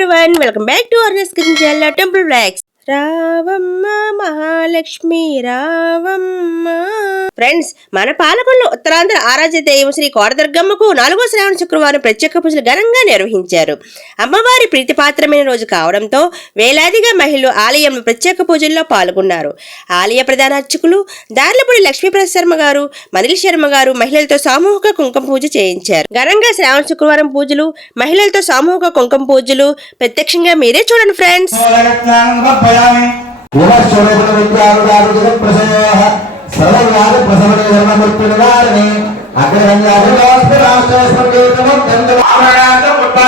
Everyone welcome back to అర్నస్ kitchen channel temple blocks రావం మహాలక్ష్మి రావమ్మ ఫ్రెండ్స్ మన పాలకొల్లో ఉత్తరాంధ్ర ఆరాధ్య దైవం శ్రీ కోడదుర్గమ్మకు నాలుగో శ్రావణ శుక్రవారం ప్రత్యేక పూజలు ఘనంగా నిర్వహించారు. అమ్మవారి ప్రీతిపాత్రమైన రోజు కావడంతో వేలాదిగా మహిళలు ఆలయంలో ప్రత్యేక పూజల్లో పాల్గొన్నారు. ఆలయ ప్రధాన అర్చకులు దార్లపూడి లక్ష్మీప్రసాద్ శర్మ గారు మనిల్ శర్మ గారు మహిళలతో సామూహిక కుంకుమ పూజ చేయించారు. ఘనంగా శ్రావణ శుక్రవారం పూజలు మహిళలతో సామూహిక కుంకుమ పూజలు. ప్రత్యక్షంగా మీరే చూడండి ఫ్రెండ్స్ ఓం బలాలయం శ్రీ ఓం కృష్ణమంగళయం శ్రీ ఓం బ్రాహ్మణం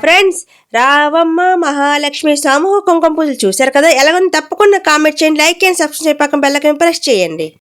ఫ్రెండ్స్ రావమ్మ మహాలక్ష్మి సామూహ కుంకుమ పూజలు చూశారు కదా? ఎలాగో తప్పకుండా కామెంట్ చేయండి లైక్ అండ్ సబ్స్క్రైబ్ పక్కన బెల్లకం ప్రెస్ చేయండి.